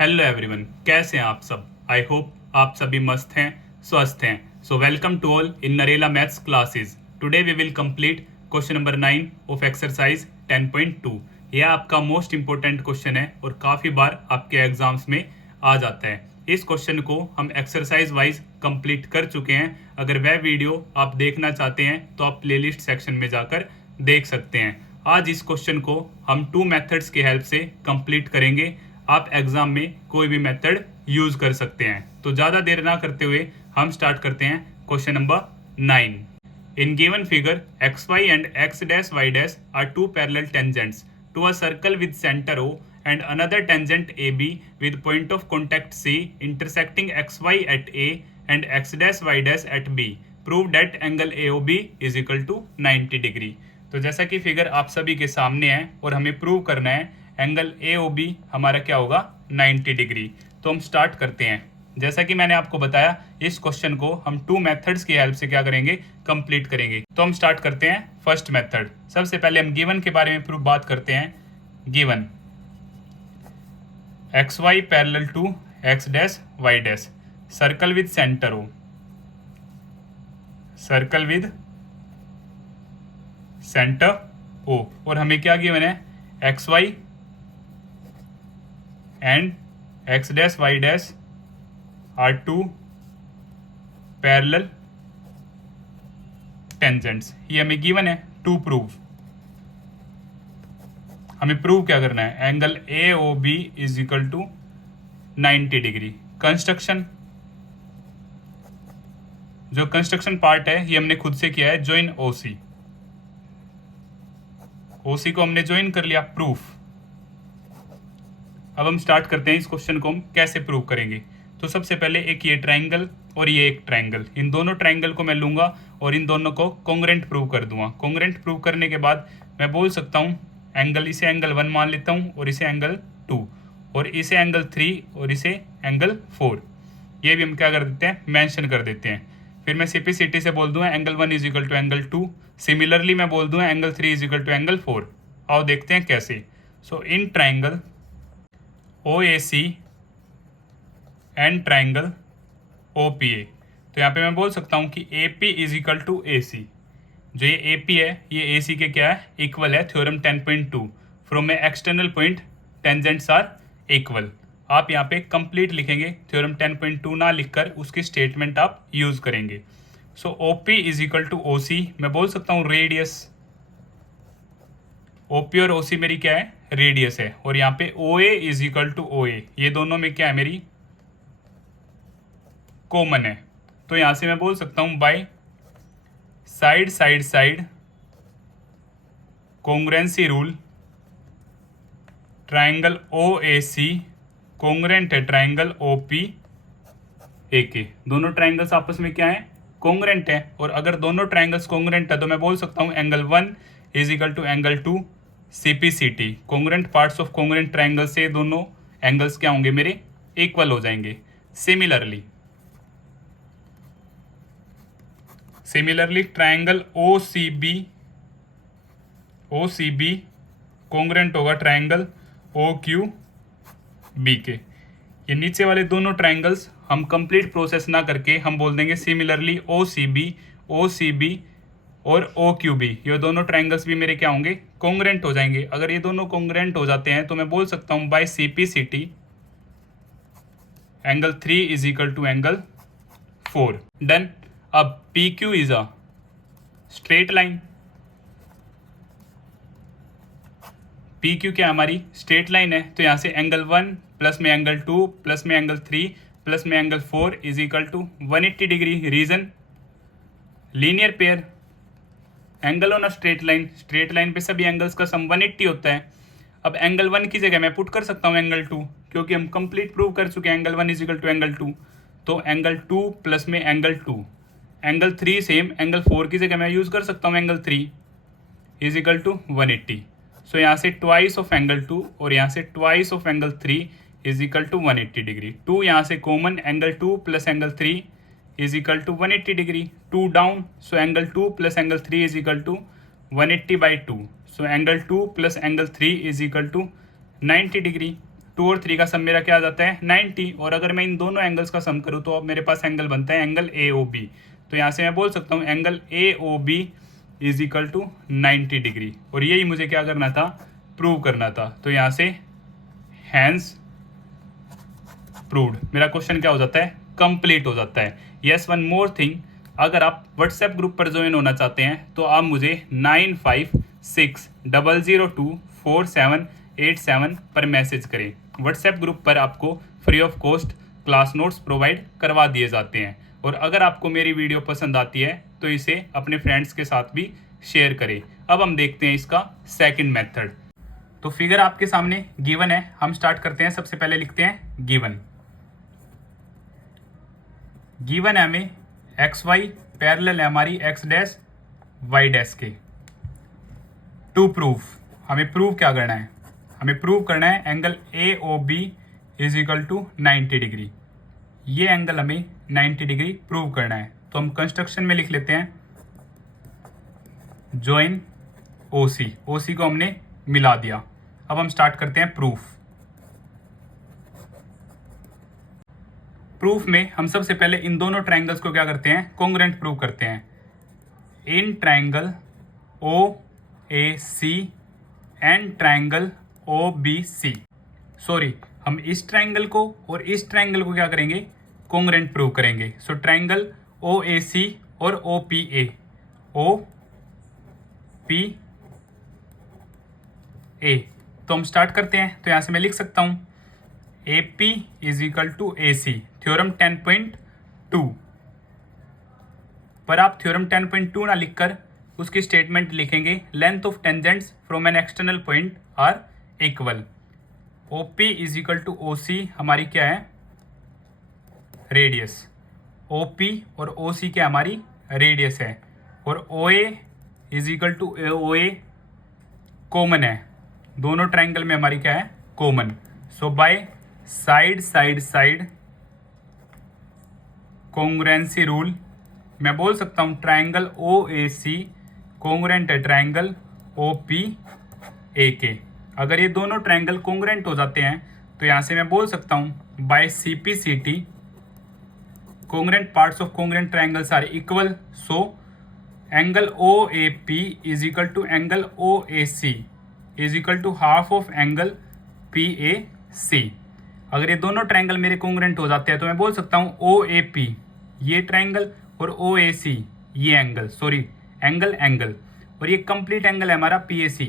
Hello everyone, कैसे हैं आप सब। आई होप आप सभी मस्त हैं, स्वस्थ हैं। So welcome to all in Narela maths classes. Today we will complete question number 9 of exercise 10.2। यह आपका मोस्ट इंपॉर्टेंट क्वेश्चन है और काफ़ी बार आपके एग्जाम्स में आ जाता है। इस क्वेश्चन को हम एक्सरसाइज वाइज कंप्लीट कर चुके हैं। अगर वह वीडियो आप देखना चाहते हैं तो आप प्लेलिस्ट सेक्शन में जाकर देख सकते हैं। आज इस क्वेश्चन को हम 2 मेथड्स की हेल्प से कंप्लीट करेंगे। आप एग्जाम में कोई भी मेथड यूज कर सकते हैं। तो ज़्यादा देर ना करते हुए हम स्टार्ट करते हैं question number 9। In given figure, xy and x dash y dash are two parallel tangents to a circle with center O and another tangent AB with point of contact C intersecting xy at A and x dash y dash at B. Prove that angle AOB is equal to 90 degree. तो जैसा कि figure आप सभी के सामने है और हमें प्रूव करना है एंगल AOB हमारा क्या होगा 90 डिग्री। तो हम स्टार्ट करते हैं। जैसा कि मैंने आपको बताया इस क्वेश्चन को हम 2 मेथड्स की हेल्प से क्या करेंगे, कंप्लीट करेंगे। तो हम स्टार्ट करते हैं फर्स्ट मेथड। सबसे पहले हम गिवन के बारे में बात करते हैं। Given X Y parallel to X dash Y dash, circle with centre O, circle with centre O, और हमें क्या गिवन है X Y and X dash Y dash are two parallel tangents। ये हमें गिवन है टू प्रूव। हमें prove क्या करना है, angle A O B is equal to 90 degree. Construction, जो कंस्ट्रक्शन पार्ट है ये हमने खुद से किया है, ज्वाइन ओसी। ओसी को हमने ज्वाइन कर लिया, प्रूफ। अब हम स्टार्ट करते हैं इस क्वेश्चन को हम कैसे प्रूव करेंगे। तो सबसे पहले एक ये ट्रायंगल और ये एक ट्रायंगल, इन दोनों ट्रायंगल को मैं लूंगा और इन दोनों को कॉन्ग्रेंट प्रूव कर दूंगा। कॉन्ग्रेंट प्रूव करने के बाद मैं बोल सकता हूँ एंगल, इसे एंगल 1 मान लेता हूँ और इसे एंगल 2 और इसे एंगल 3 और इसे एंगल 4। ये भी हम क्या कर देते हैं, मेंशन कर देते हैं। फिर मैं सिंपलिसिटी से बोल दूंगा angle 1 is equal to angle 2। Similarly मैं बोल दूंगा angle 3 is equal to angle 4। आओ देखते हैं कैसे। So in triangle OAC and triangle OPA, तो यहाँ पे मैं बोल सकता हूँ कि AP is equal to AC। जो ये AP है ये AC के क्या है, इक्वल है। Theorem 10.2 from a external point tangents are equal. आप यहाँ पे कंप्लीट लिखेंगे, थ्योरम 10.2 ना लिखकर उसकी स्टेटमेंट आप यूज करेंगे। So OP is equal to OC, मैं बोल सकता हूँ रेडियस। OP और OC मेरी क्या है, रेडियस है। और यहाँ पे OA is equal to OA, ये दोनों में क्या है, मेरी कॉमन है। तो यहां से मैं बोल सकता हूं by side side side कॉन्ग्रेंसी rule, triangle OAC congruent है ट्रायंगल OPAK। दोनों ट्रायंगल्स आपस में क्या है, कॉन्ग्रेंट है। और अगर दोनों ट्रायंगल्स कॉन्ग्रेंट है तो मैं बोल सकता हूं angle 1 is equal to angle 2 CPCT। Congruent parts of congruent triangle से दोनों एंगल्स क्या होंगे, मेरे इक्वल हो जाएंगे। सिमिलरली ट्रायंगल OCB कॉन्ग्रेंट होगा ट्रायंगल OQB के। ये नीचे वाले दोनों ट्रायंगल्स हम कंप्लीट प्रोसेस ना करके हम बोल देंगे सिमिलरली OCB और OQB, ये दोनों ट्रायंगल्स भी मेरे क्या होंगे, कॉन्ग्रेंट हो जाएंगे। अगर ये दोनों कॉन्ग्रेंट हो जाते हैं तो मैं बोल सकता हूँ by CPCT angle 3 is equal to angle 4। Done. अब PQ इज अ स्ट्रेट लाइन। PQ क्या हमारी स्ट्रेट लाइन है। तो यहां से एंगल 1 प्लस में एंगल 2 प्लस में एंगल 3 प्लस में angle 4 is equal to 180 degree. Reason, linear pair, angle on a straight line. Straight line पे सभी एंगल्स का सम 180 होता है। अब एंगल 1 की जगह मैं पुट कर सकता हूँ एंगल 2, क्योंकि हम कंप्लीट प्रूव कर चुके हैं angle 1 is equal to angle 2। तो एंगल 2 प्लस में एंगल 2, एंगल 3 सेम, एंगल 4 की जगह मैं यूज कर सकता हूँ angle 3 is equal to 180। So यहाँ से ट्वाइस ऑफ एंगल 2 और यहाँ से twice of angle 3 is equal to 180 degree. 2 यहाँ से common, angle 2 plus angle 3 is equal to 180 degree. 2 down, so angle 2 plus angle 3 is equal to 180 by 2। So angle 2 plus angle 3 is equal to 90 degree. 2 और 3 का सम मेरा क्या आ जाता है 90, और अगर मैं इन दोनों एंगल्स का सम करूँ तो अब मेरे पास एंगल बनता है एंगल AOB। तो यहाँ से मैं बोल सकता हूँ angle AOB is equal to 90 degree, और यही मुझे क्या करना था, प्रूव करना था। तो यहाँ से हैंस प्रूव्ड, मेरा क्वेश्चन क्या हो जाता है, कंप्लीट हो जाता है। यस, वन मोर थिंग, अगर आप व्हाट्सएप ग्रुप पर ज्वाइन होना चाहते हैं तो आप मुझे 9560024787 पर मैसेज करें। व्हाट्सएप ग्रुप पर आपको free of cost class notes provide करवा दिए जाते हैं, और अगर आपको मेरी वीडियो पसंद आती है तो इसे अपने फ्रेंड्स के साथ भी शेयर करें। अब हम देखते हैं इसका सेकंड मेथड। तो फिगर आपके सामने गिवन है, हम स्टार्ट करते हैं। सबसे पहले लिखते हैं गिवन है हमें एक्स वाई पैरेलल है हमारी एक्स डैश वाई डैश के। टू प्रूफ, हमें प्रूव क्या करना है, हमें प्रूव करना है angle AOB is equal to 90 degree. ये एंगल हमें 90 डिग्री प्रूव करना है। तो हम कंस्ट्रक्शन में लिख लेते हैं जॉइन OC को हमने मिला दिया। अब हम स्टार्ट करते हैं प्रूफ में हम सबसे पहले इन दोनों ट्रायंगल्स को क्या करते हैं, कॉन्ग्रुएंट प्रूव करते हैं। इन triangle OAC and triangle OBC, sorry, हम इस ट्रायंगल को और इस ट्रायंगल को क्या करेंगे, कॉन्ग्रुएंट प्रूव करेंगे। सो ट्रायंगल OAC और OPA तो हम स्टार्ट करते हैं। तो यहाँ से मैं लिख सकता हूँ AP is equal to AC, theorem 10.2। पर आप थ्योरम 10.2 ना लिखकर उसकी स्टेटमेंट लिखेंगे, length of tangents from an external point are equal. OP is equal to OC हमारी क्या है, रेडियस। OP और OC क्या हमारी रेडियस है, और OA is equal to OA common है, दोनों ट्रायंगल में हमारी क्या है, common. So by side congruency rule मैं बोल सकता हूँ ट्रायंगल OAC कॉन्ग्रुएंट है ट्रायंगल OPA के। अगर ये दोनों ट्रायंगल कॉन्ग्रुएंट हो जाते हैं तो यहाँ से मैं बोल सकता हूँ by CPCT congruent parts of congruent triangles are equal. So angle OAP is equal to angle OAC is equal to half of angle PAC। अगर ये दोनों ट्रायंगल मेरे कॉन्ग्रुएंट हो जाते हैं तो मैं बोल सकता हूँ OAP ये ट्रायंगल और OAC ये एंगल, सॉरी एंगल, और ये कंप्लीट एंगल है हमारा PAC।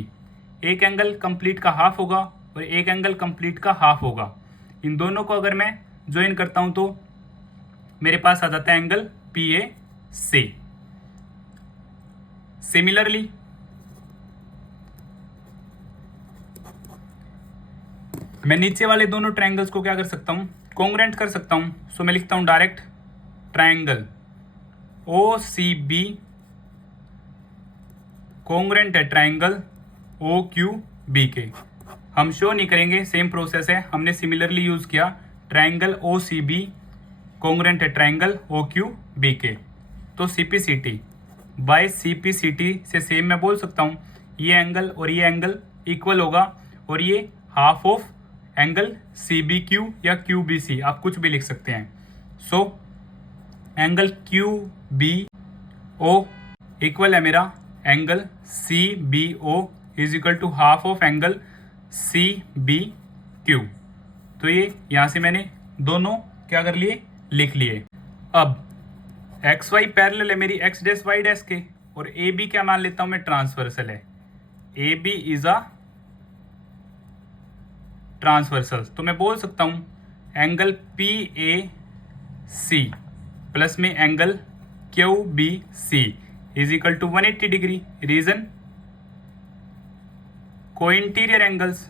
एक एंगल कंप्लीट का हाफ होगा और एक एंगल कंप्लीट का हाफ होगा। इन दोनों को अगर मैं ज्वाइन करता हूँ तो मेरे पास आ जाता है एंगल PAC। सिमिलरली मैं नीचे वाले दोनों ट्रायंगल्स को क्या कर सकता हूँ, कॉन्ग्रुएंट कर सकता हूँ। सो मैं लिखता हूँ डायरेक्ट ट्रायंगल OCB कॉन्ग्रुएंट है ट्रायंगल OQB के। हम शो नहीं करेंगे, सेम प्रोसेस है, हमने सिमिलरली यूज किया। ट्रायंगल OCB कॉन्ग्रुएंट है ट्रायंगल OQB के। तो CPCT बाय CPCT से सेम मैं बोल सकता हूँ ये एंगल और ये एंगल इक्वल होगा, और ये हाफ ऑफ एंगल CBQ या QBC आप कुछ भी लिख सकते हैं। सो एंगल QBO इक्वल है मेरा angle CBO is equal to half of angle CBQ। तो ये यहाँ से मैंने दोनों क्या कर लिए, लिख लिए। अब XY पैरेलल है मेरी X डैश Y डैश के, और AB क्या मान लेता हूँ मैं, ट्रांसवर्सल है। AB इज अ ट्रांसवर्सल, तो मैं बोल सकता हूँ एंगल PAC प्लस में angle QBC is equal to 180 degree. Reason cointerior angles,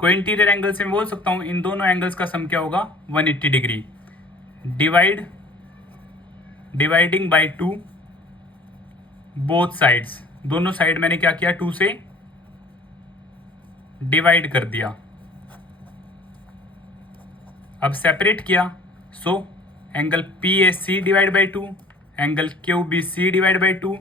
cointerior angle से मैं बोल सकता हूँ इन दोनों एंगल्स का सम क्या होगा, 180 degree. Dividing by 2 both sides, दोनों साइड मैंने क्या किया, 2 से डिवाइड कर दिया। अब सेपरेट किया, so angle PAC divide by 2, angle QBC divide by 2,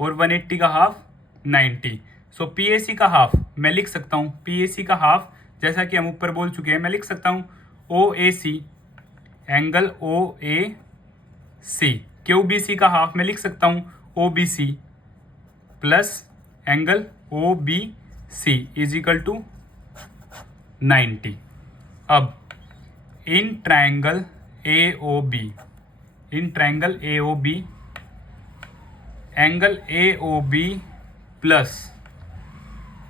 और 180 का हाफ 90। सो PAC का हाफ मैं लिख सकता हूँ, PAC का हाफ जैसा कि हम ऊपर बोल चुके हैं, मैं लिख सकता हूँ O A C, angle O A C. Q B C का हाफ मैं लिख सकता हूँ O B C plus angle O B C is equal to 90। अब in triangle A O B, in triangle A O B, angle A O B plus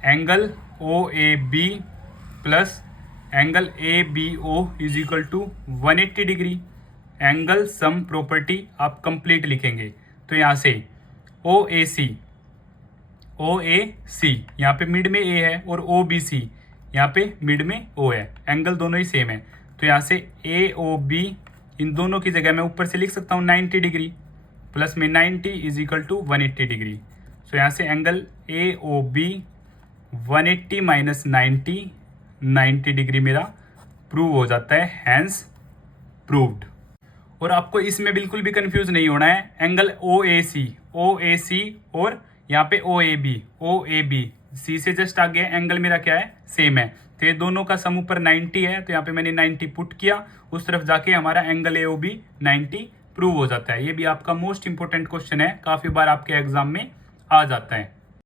angle O A B plus angle A B O is equal to 180 degree. Angle sum property आप complete लिखेंगे तो यहाँ से ओ A C, O A सी यहाँ पे mid में ए है और ओ बी सी यहाँ पे मिड में ओ है, एंगल दोनों ही सेम है। तो यहाँ से ए ओ बी, इन दोनों की जगह मैं ऊपर से लिख सकता हूँ 90 डिग्री प्लस में 90 is equal to 180 degree. So यहाँ से angle A O B 180 minus 90 degree मेरा प्रूव हो जाता है, हैंस प्रूव्ड। और आपको इसमें बिल्कुल भी कंफ्यूज नहीं होना है। एंगल ओ ए सी और यहाँ पे ओ ए बी, सी से जस्ट आगे एंगल मेरा क्या है, सेम है। तो ये दोनों का सम ऊपर 90 है, तो यहाँ पे मैंने 90 पुट किया, उस तरफ जाके हमारा angle A O B 90 prove हो जाता है। ये भी आपका मोस्ट इंपॉर्टेंट क्वेश्चन है, काफ़ी बार आपके एग्जाम में आ जाता है।